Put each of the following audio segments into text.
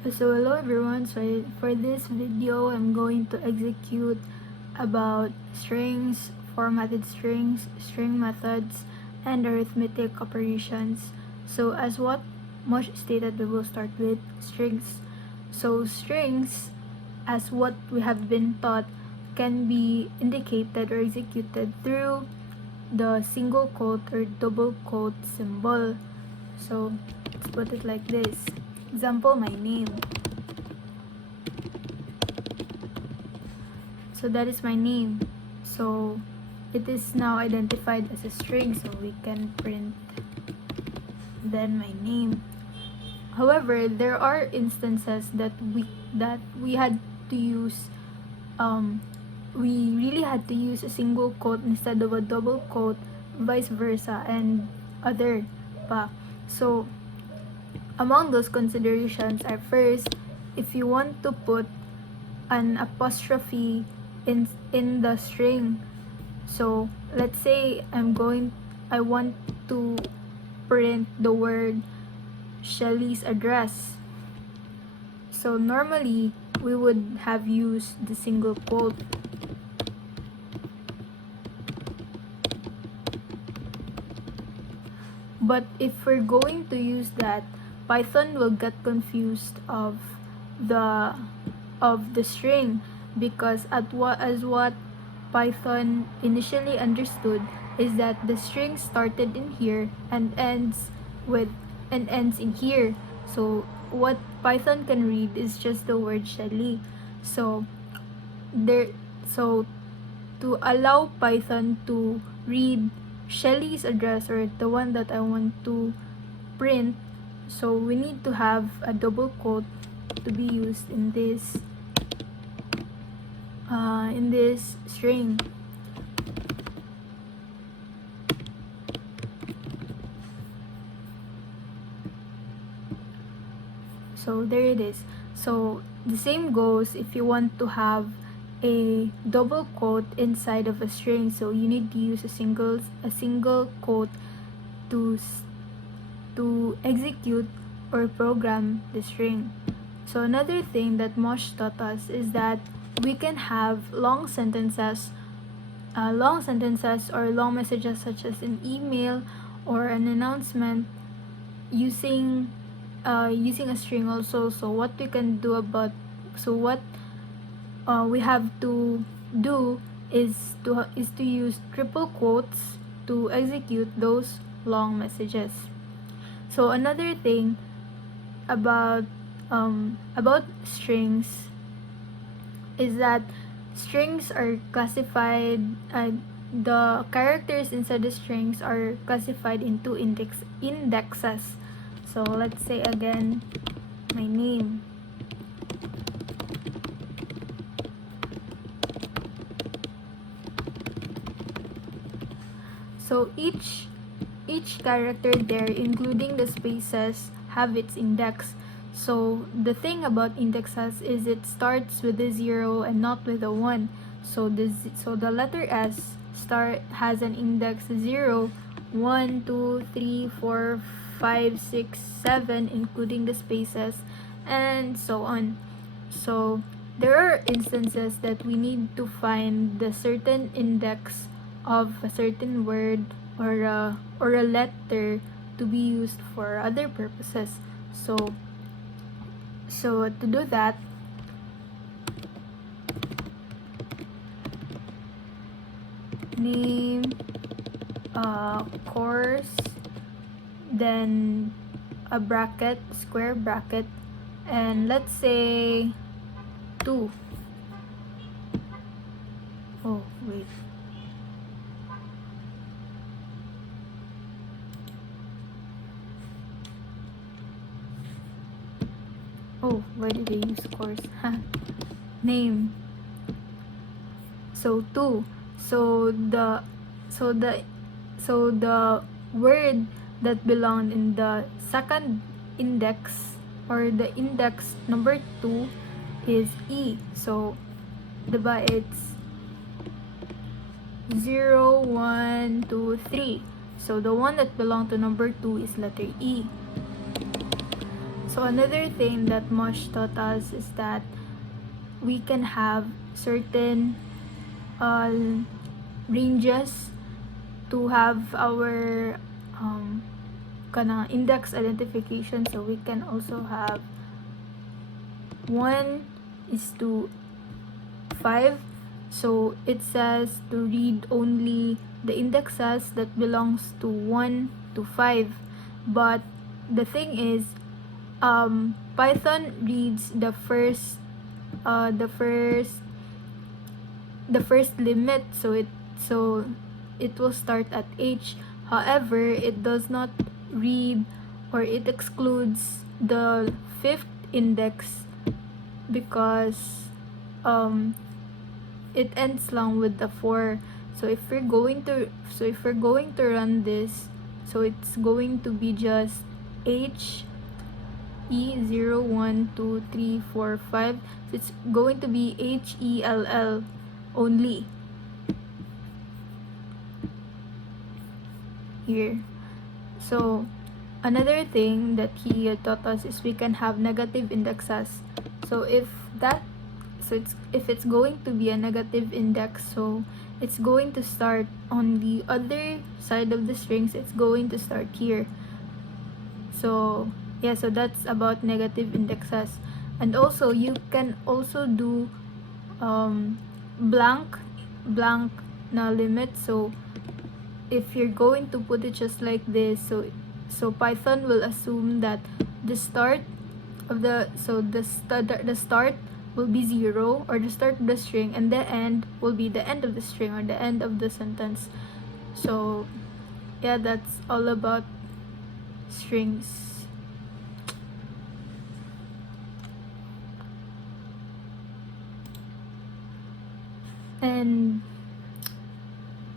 So hello everyone, so for this video I'm going to execute about strings, formatted strings, string methods, and arithmetic operations. So as what Mosh stated, we will start with strings. So strings, as what we have been taught, can be indicated or executed through the single quote or double quote symbol. So let's put it like this. Example, my name. So that is my name. So it is now identified as a string, so we can print then my name. However, there are instances that we had to use we really had to use a single quote instead of a double quote, vice versa, and other pa. So among those considerations are, first, if you want to put an apostrophe in the string. So let's say I want to print the word Shelly's address. So normally we would have used the single quote. But if we're going to use that, Python will get confused of the string, because as what Python initially understood is that the string started in here and ends in here. So what Python can read is just the word Shelly. So to allow Python to read Shelly's address, or the one that I want to print, so we need to have a double quote to be used in this string. So there it is. So the same goes if you want to have a double quote inside of a string. So you need to use a single quote to execute or program the string. So another thing that Mosh taught us is that we can have long sentences or long messages, such as an email or an announcement, using a string also. So what we have to do is to use triple quotes to execute those long messages. So another thing about strings is that strings are classified, the characters inside the strings are classified into indexes. So let's say again, my name. So each character there, including the spaces, have its index. So the thing about indexes is it starts with a 0 and not with a 1. So the letter S has an index 0, 1, 2, 3, 4, 5, 6, 7, including the spaces, and so on. So there are instances that we need to find the certain index of a certain word or a letter to be used for other purposes. So to do that, name, course, then a bracket, square bracket, and let's say 2. Oh wait, oh, where did they use course? Name. So 2. So the word that belonged in the second index, or the index number 2, is E. So diba, it's 0, 1, 2, 3. So the one that belonged to number 2 is letter E. So another thing that Mosh taught us is that we can have certain uh, ranges to have our index identification. So we can also have 1 is to 5. So it says to read only the indexes that belongs to 1 to 5. But the thing is, Python reads the first uh, the first the first limit, so it will start at h. However, it does not read, or it excludes the fifth index because it ends long with the 4. So if we're going to run this, so it's going to be just h E0, 1, 2, 3, 4, 5. So it's going to be HELL only here. So another thing that he taught us is we can have negative indexes. So if it's going to be a negative index, so it's going to start on the other side of the strings. It's going to start here. So yeah, so that's about negative indexes. And also you can also do blank na limit. So if you're going to put it just like this, so Python will assume that the start of the start will be 0, or the start of the string, and the end will be the end of the string or the end of the sentence. So yeah, that's all about strings. And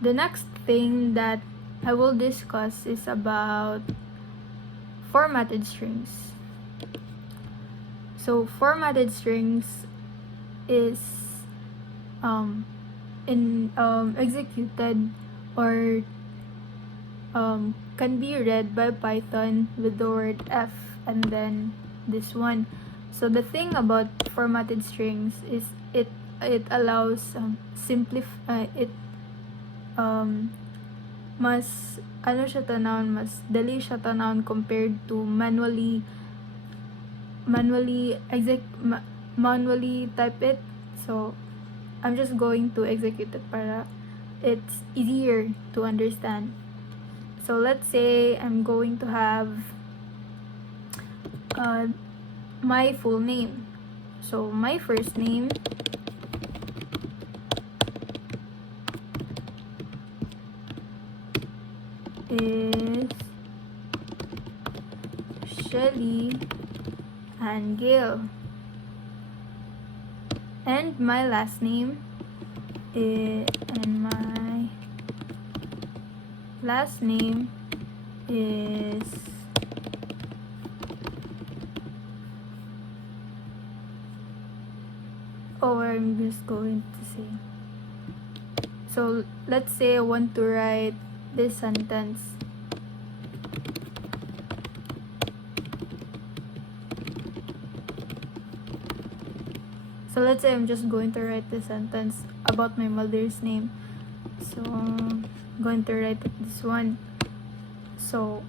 the next thing that I will discuss is about formatted strings. So formatted strings is executed or can be read by Python with the word f and then this one. So the thing about formatted strings is it allows mas mas dali siya tanawon compared to manually type it. So I'm just going to execute it para it's easier to understand. So let's say I'm going to have my full name. So my first name is Shelly and Gail, and my last name is I'm just going to say, so let's say I want to write this sentence. So let's say I'm just going to write this sentence about my mother's name. So I'm going to write this one. So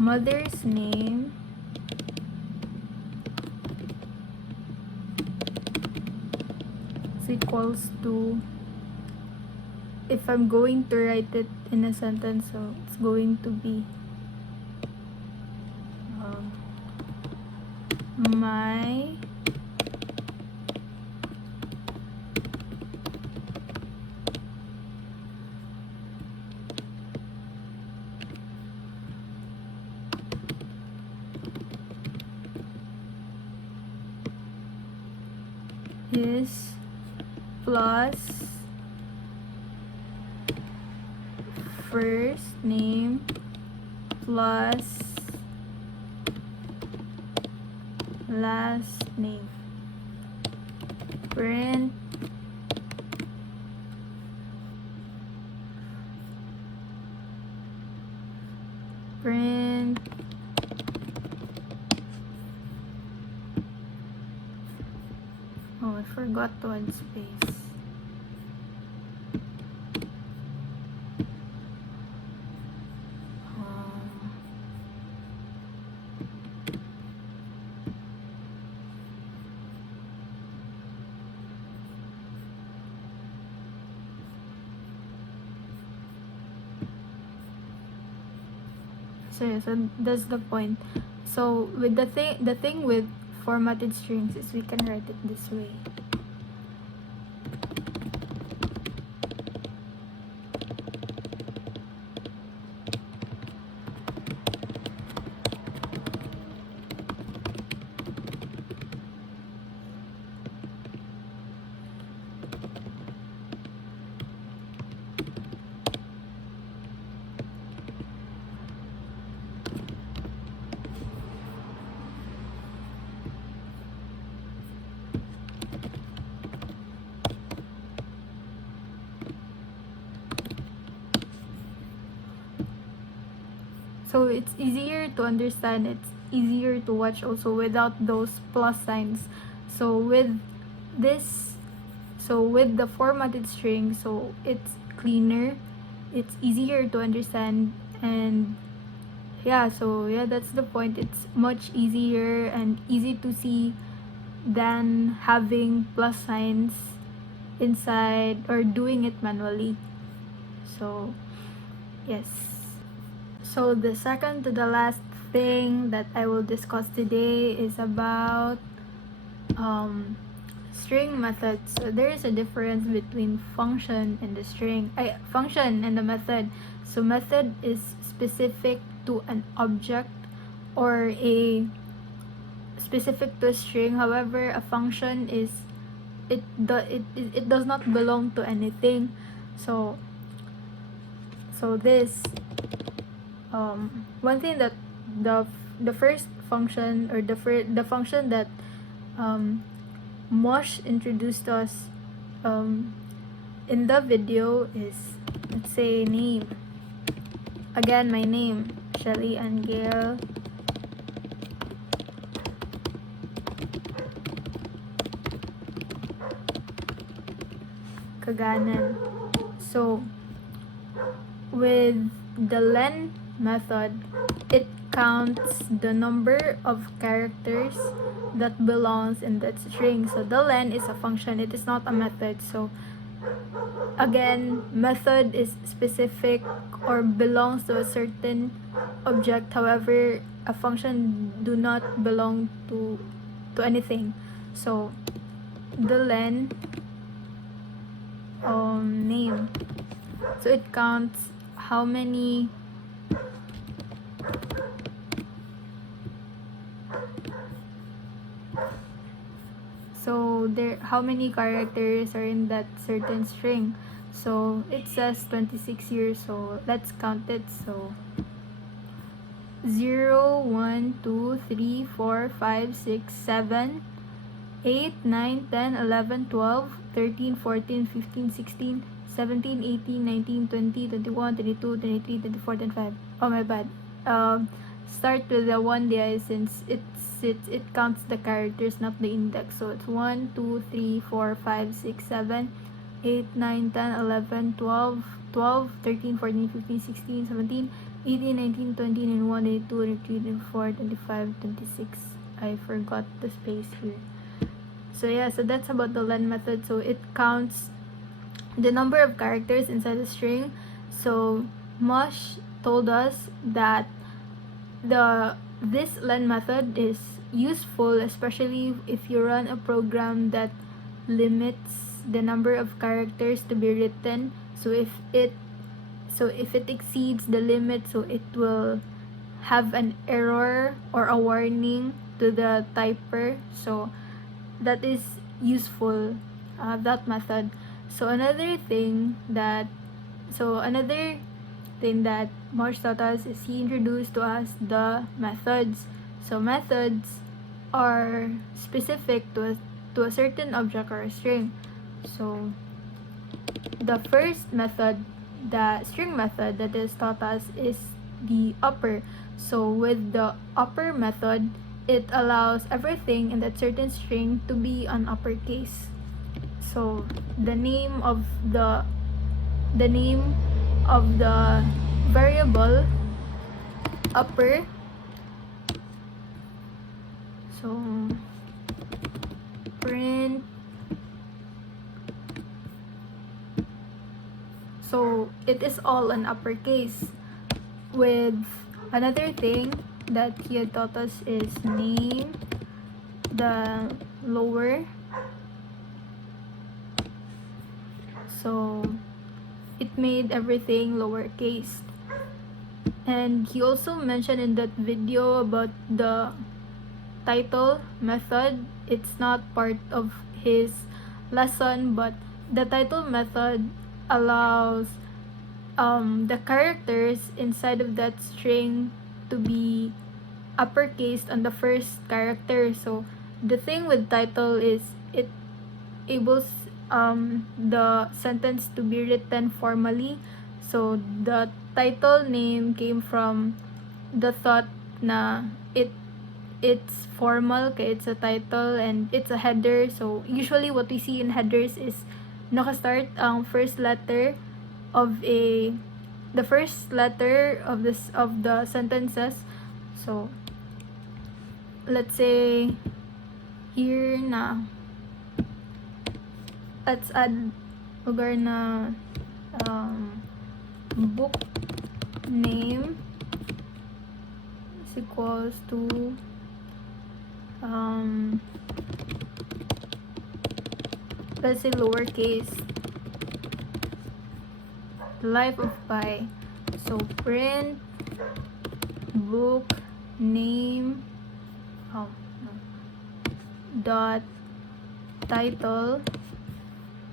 mother's name is equals to, if I'm going to write it in a sentence, so it's going to be my is plus first name plus last name. Print print I forgot to add space. So that's the point. So with the thing with formatted strings is we can write it this way. So it's easier to understand, it's easier to watch also without those plus signs. So with this, so with the formatted string, so it's cleaner, it's easier to understand, and yeah, that's the point. It's much easier and easy to see than having plus signs inside or doing it manually. So yes. So the second to the last thing that I will discuss today is about string methods. So there is a difference between function and the function and the method. So method is specific to an object or a specific to a string. However, a function is it does not belong to anything. So this one thing that the first function or the function that Mosh introduced us in the video is, let's say, name. Again, my name, Shelly and Gail. Cagaanan. So with the len method, it counts the number of characters that belongs in that string. So the len is a function, it is not a method. So again, method is specific or belongs to a certain object. However, a function do not belong to anything. So the len name, so it counts how many how many characters are in that certain string. So it says 26 here, so let's count it. So 0 1 2 3 4 5 6 7 8 9 10 11 12 13 14 15 16 17 18 19 20 21 22 23 24 25. Oh my bad. Start with the 1 there, since it counts the characters, not the index. So it's 1 2 3 4 5 6 7 8 9 10 11 12 12 13 14 15 16 17 18 19 20 21 22 23 24 25 26. I forgot the space here. So yeah, so that's about the len method. So it counts the number of characters inside the string. So Mosh told us that this len method is useful, especially if you run a program that limits the number of characters to be written. So if it exceeds the limit, so it will have an error or a warning to the typer. So that is useful, that method. So another thing that Marsh taught us is he introduced to us the methods. So methods are specific to a certain object or a string. So the first method, the string method that is taught us, is the upper. So with the upper method, it allows everything in that certain string to be on uppercase. So the name of the variable upper, so print, so it is all in uppercase. With another thing that he had taught us is name the lower, so it made everything lowercase. And he also mentioned in that video about the title method. It's not part of his lesson, but the title method allows the characters inside of that string to be uppercase on the first character. So the thing with title is it enables the sentence to be written formally. So the title name came from the thought na it's formal kaya it's a title and it's a header. So usually what we see in headers is nakastart ang first letter of the first letter of the sentences. So let's say here na let's add lugar na book name is equals to let's say lowercase Life of Pi. So print book name dot title.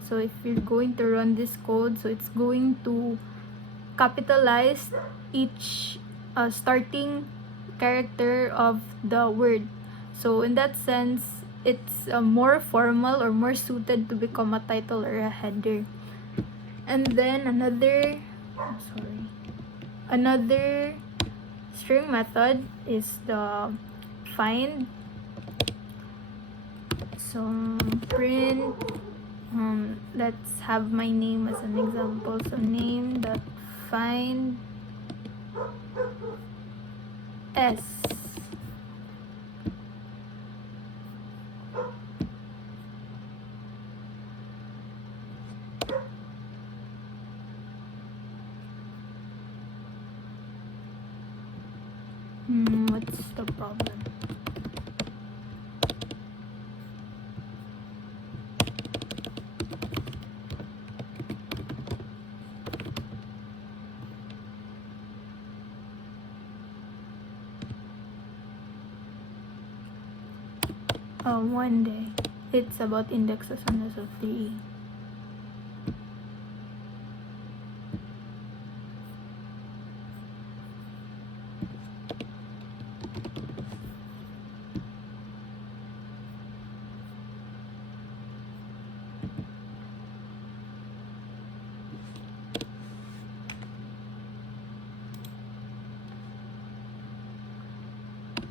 So if you're going to run this code, so it's going to capitalize each starting character of the word. So in that sense, it's more formal or more suited to become a title or a header. And then another string method is the find. So print let's have my name as an example. So name dot find s. What's the problem? One day. It's about indexes on SO3.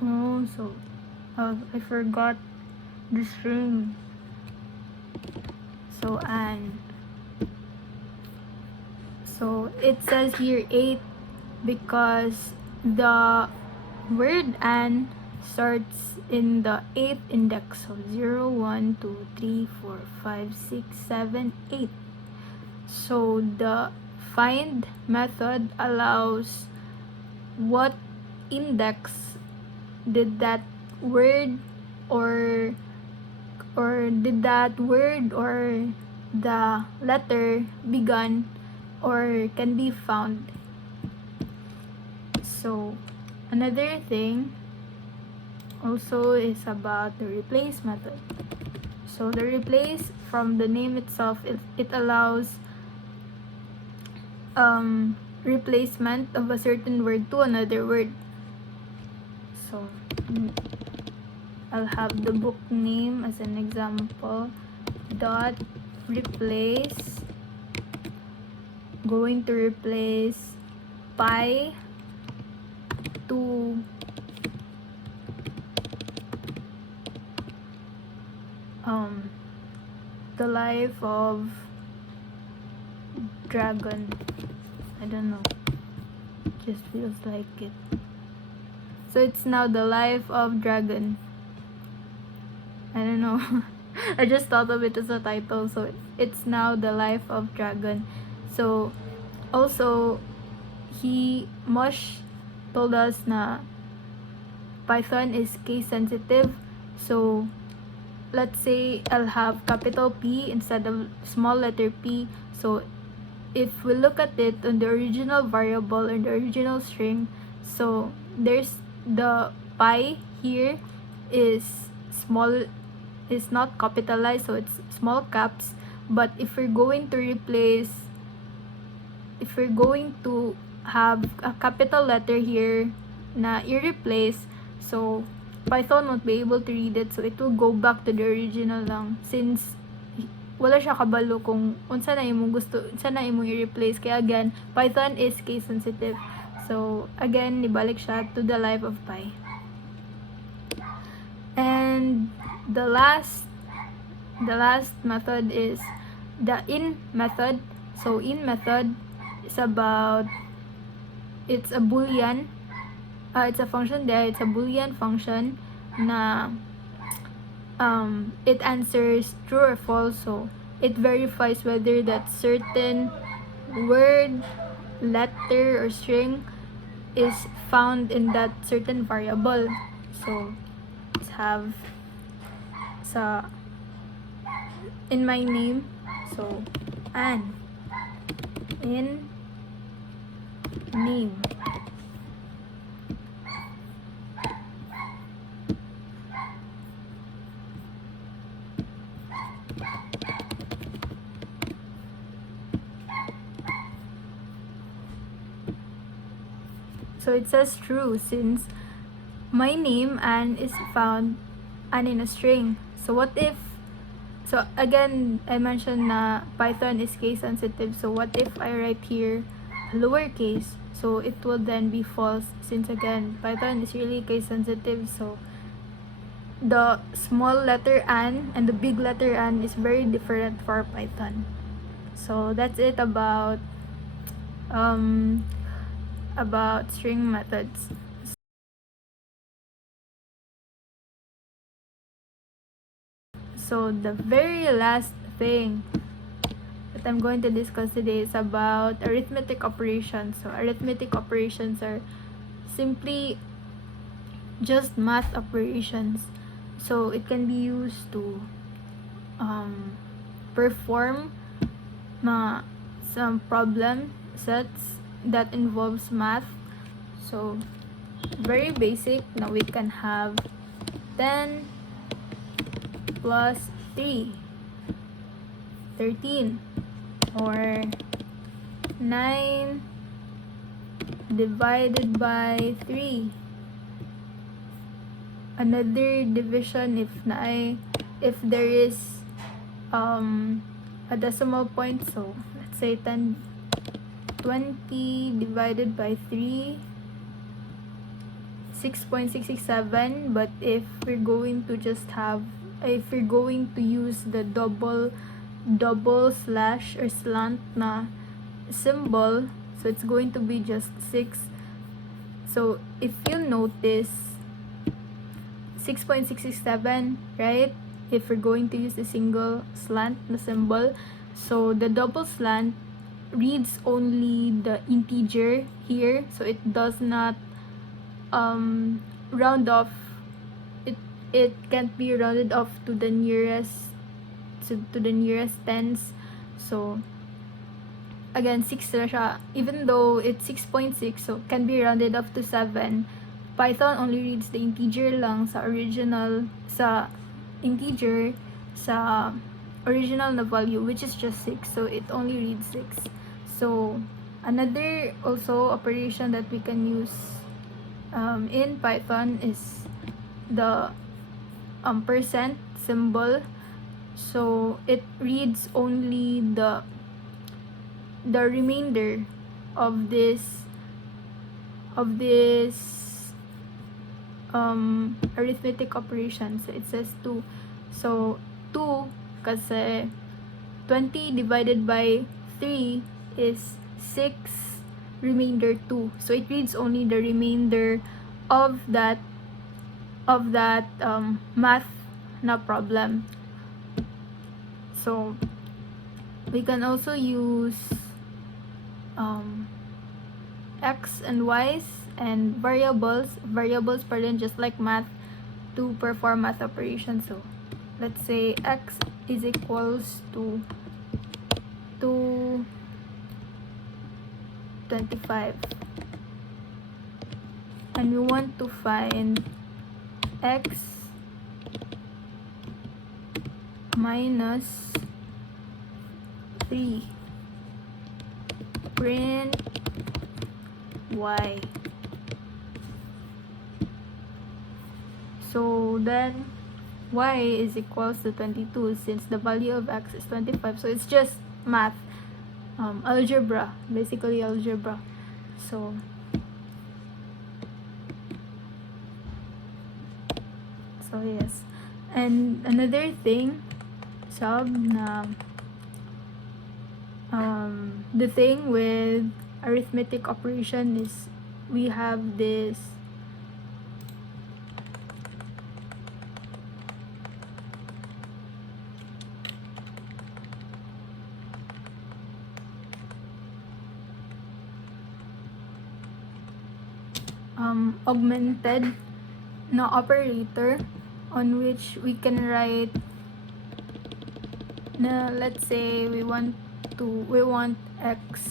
Oh, so I forgot the string. So so it says here 8 because the word and starts in the 8th index. So 0, 1, 2, 3, 4, 5, 6, 7, 8. So the find method allows what index did that word or did that word or the letter begun or can be found. So another thing also is about the replace method. So the replace, from the name itself, it allows replacement of a certain word to another word. So I'll have the book name as an example. Dot replace, going to replace pi to the life of dragon. I don't know, just feels like it. So it's now the life of dragon. I don't know. I just thought of it as a title, so it's now the life of dragon. So also Mosh told us na Python is case sensitive. So let's say I'll have capital P instead of small letter p. So if we look at it on the original variable or the original string, so there's the pi here is not capitalized, so it's small caps. But if we're going to have a capital letter here na i-replace, so Python won't be able to read it, so it will go back to the original lang, since wala siya kabalo kung unsa na imong i-replace. Kaya again, Python is case sensitive. So again, nibalik siya to the life of pi. And the last method is the in method. So in method is about, it's a boolean, it's a function there, it's a boolean function na it answers true or false. So it verifies whether that certain word, letter, or string is found in that certain variable. So let's have in my name, so Anne in name. So it says true since my name Anne is found in a string. So what if, so again, I mentioned na Python is case sensitive. So what if I write here lowercase? So it will then be false, since again, Python is really case sensitive. So the small letter N and the big letter N is very different for Python. So that's it about string methods. So the very last thing that I'm going to discuss today is about arithmetic operations. So arithmetic operations are simply just math operations. So it can be used to perform some problem sets that involves math. So very basic. Now we can have 10 plus 3, 13, or 9 divided by 3. Another division if there is a decimal point. So let's say 20 divided by 3, 6.667. But if we're going to use the double slash or slant na symbol, so it's going to be just 6. So if you notice 6.667, right? If we're going to use the single slant na symbol, so the double slant reads only the integer here, so it does not round off. It can't be rounded off to the nearest tens. So again, 6 na siya. Even though it's 6.6, so can be rounded off to 7. Python only reads the integer lang sa original na value, which is just 6. So it only reads 6. So another also operation that we can use in Python is the percent symbol. So it reads only the remainder of this arithmetic operation. So it says 2. So 2 kasi 20 divided by 3 is 6 remainder 2. So it reads only the remainder of that math na problem. So we can also use x and y's and variables pa rin, just like math, to perform math operations. So let's say x is equals to 25, and we want to find x minus 3. Print y. So then y is equals to 22 since the value of x is 25. So it's just math, algebra, basically algebra. So yes. And another thing, the thing with arithmetic operation is we have this augmented na operator on which we can write na, let's say we want x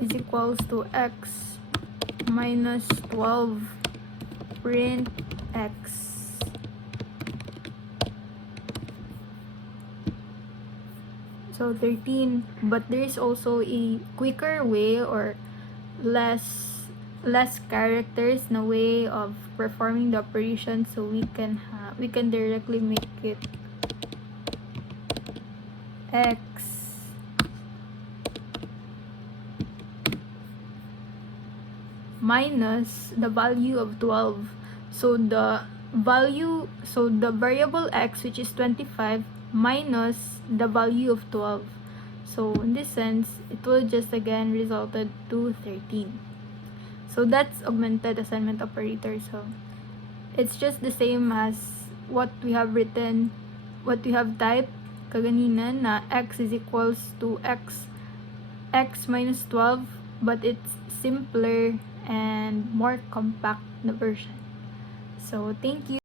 is equals to x minus 12, print x. So 13, but there is also a quicker way or less characters na way of performing the operation, so we can directly make it x minus the value of 12. So the variable x, which is 25, minus the value of 12. So in this sense, it will just again resulted to 13. So that's augmented assignment operator. So it's just the same as what we have typed kaganan na x is equals to x minus 12, but it's simpler and more compact na version. So thank you.